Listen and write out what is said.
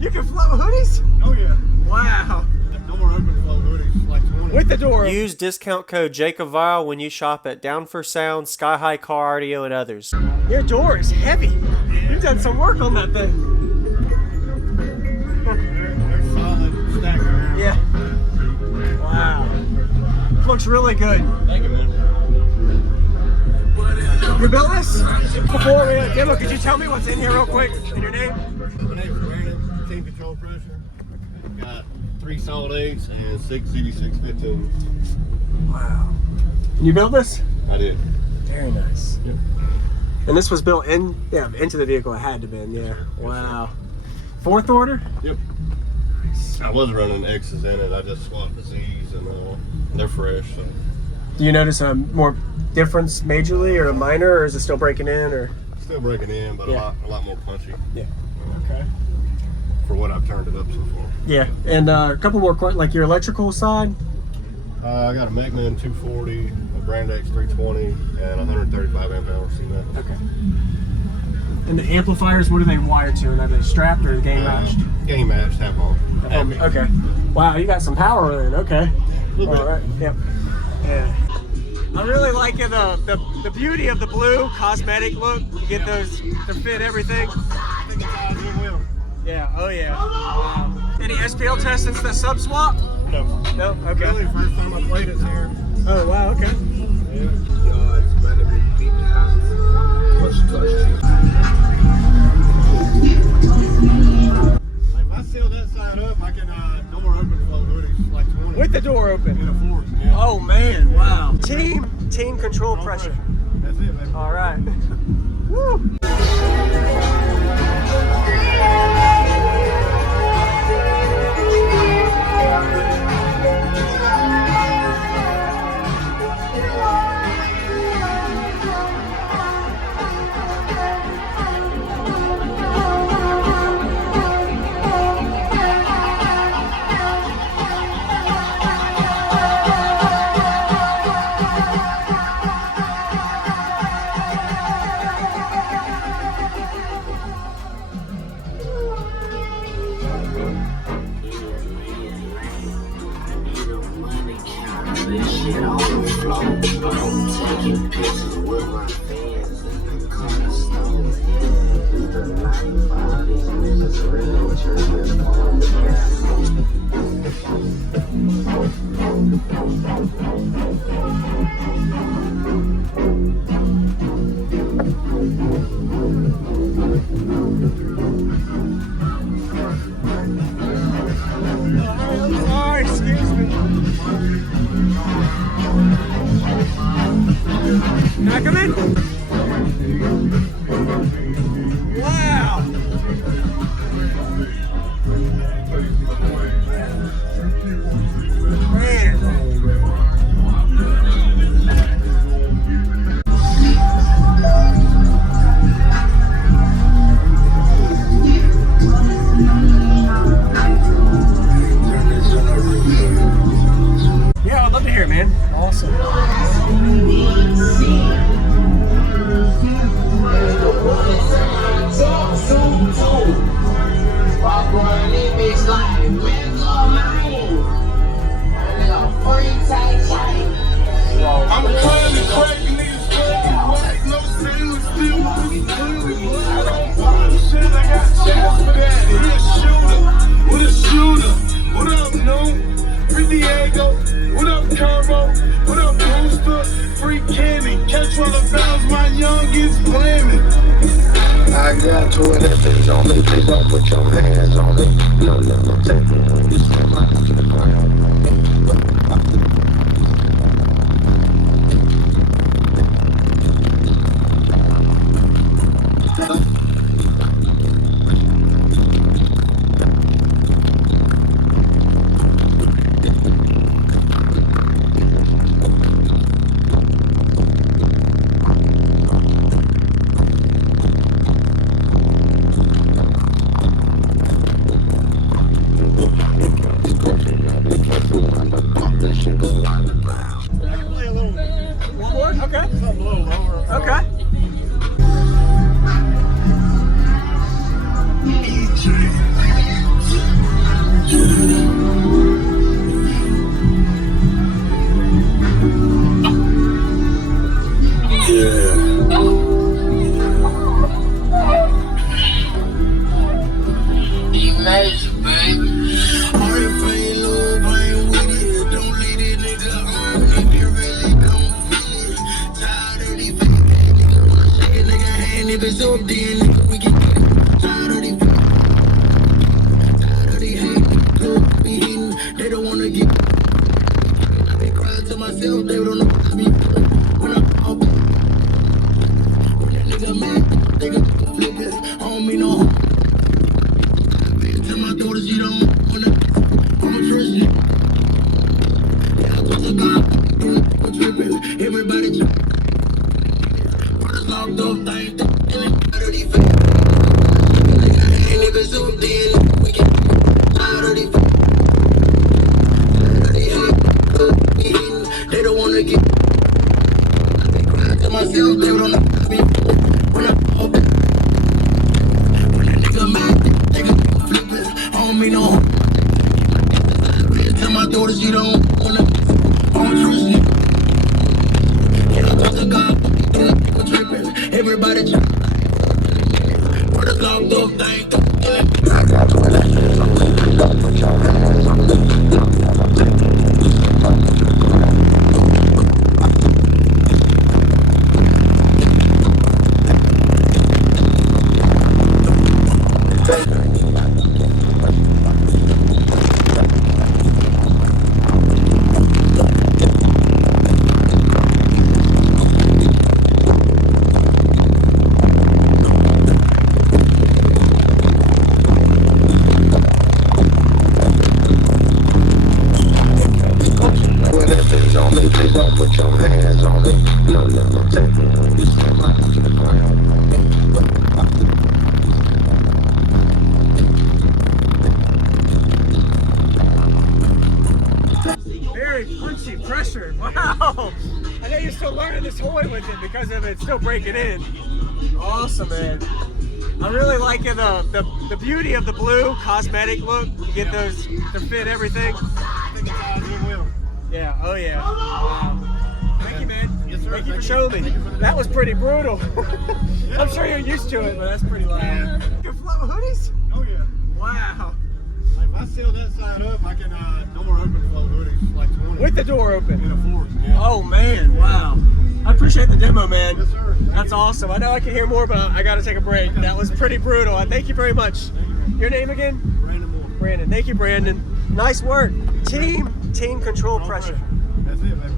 You can float hoodies? Oh yeah. Wow. Door open float hoodies, like 20. With the door. Use discount code JacobViral when you shop at Down for Sound, SkyHigh Car Audio, and others. Your door is heavy. You've done some work on that thing. They're solid, stacked around. Yeah. Wow. Looks really good. Thank you, man. You built this? Before we demo, could you tell me what's in here real quick and your name? My name's Brandon, team control pressure. Got 3 solid 8s and 6 CD6 15s. Wow. And you built this? I did. Very nice. Yep. And this was built in, into the vehicle. It had to be, yeah. Wow. 4th order? Yep. I was running X's in it. I just swapped the Z's and they're fresh. So. Do you notice a more difference majorly or a minor, or is it still breaking in? Or Still breaking in, but Yeah. a lot more punchy. Yeah. Okay. For what I've turned it up so far. Yeah. And a couple more, like your electrical side? I got a Megman 240, a Brand X 320, and 135 amp hour CMAX. Okay. And the amplifiers, what do they wire to? Are they strapped or game matched? Game matched, have on. Okay. Wow, you got some power then. Okay. Little bit. All right. Yep. Yeah. I'm really liking the beauty of the blue cosmetic look. You get those to fit everything. I think it's all good will. Yeah. Oh yeah. Wow. Any SPL tests since the sub swap? No. No. Okay. Really, first time I played it's here. Oh wow. Okay. If I seal that side up, I can door open float hoodies like 20. With the door open. In a Ford. Yeah. Oh man. Wow. Team control pressure. That's it, man. All right. Woo. Taking pictures with my fans in the cornerstone. The life all these niggas really tripping on. Sorry, excuse me. Can I come in? Wow. Man. Yeah, I'd love to hear it, man. Awesome. I'm trying to crack niggas, whack, no stainless steel, shit, I got chance for that. He a shooter, what a shooter. What up, no? Free Diego, what up, Curvo? What up, Brewster? Free Kenny, catch all the fouls, my youngest blaming. I got 20 things on me, please don't put your hands on me. No, never take me when you stand my to the ground. face, baby. All the fame, love, I ain't with it. Don't let it nigga on if you really don't feel it. Tired of these fake niggas wanna shake a nigga hand if it's up, then nigga we can get it. Tired of these hate niggas be hitting, they don't wanna get it. I be crying to myself, they don't know what I be feeling. When I'm out, when that nigga mad, nigga flip it, I don't mean no harm. Tell my daughters you don't wanna, I'm a trust you. Yeah, I told the God, I'm tripping, everybody tripping. Brothers locked up, they ain't thinking out of these fake. And if it's up, then we can out of these fake. They don't wanna get. I be crying to myself, they don't know what I be feeling. When I'm out, when that nigga mad, nigga flip it, I don't mean no harm. Tell my daughters you don't wanna, I don't trust you. Yeah, I talk to God, I'm tripping, everybody tripping. Brothers locked up, they ain't thinking. I got 20 years, I'm leaving up with your hands on me. Please don't put your hands on it. No, no, take me when you stand right to the ground. Very punchy pressure. Wow. I know you're still learning this toy with it because of it still breaking in. Awesome, man. I'm really liking the beauty of the blue cosmetic look. You get those to fit everything. Yeah, oh yeah. Wow. Thank you, man. Yes, sir. Thank you for showing me. That was pretty brutal. I'm sure you're used to it, but that's pretty loud. You float hoodies? Oh yeah. Wow. If I seal that side up, I can door open float hoodies like 20. With the door open? In a force, yeah. Oh man, wow. I appreciate the demo, man. Yes, sir. That's awesome. I know I can hear more, but I gotta take a break. That was pretty brutal. Thank you very much. Your name again? Brandon Moore. Brandon. Thank you, Brandon. Nice work. Team control pressure. That's it, man.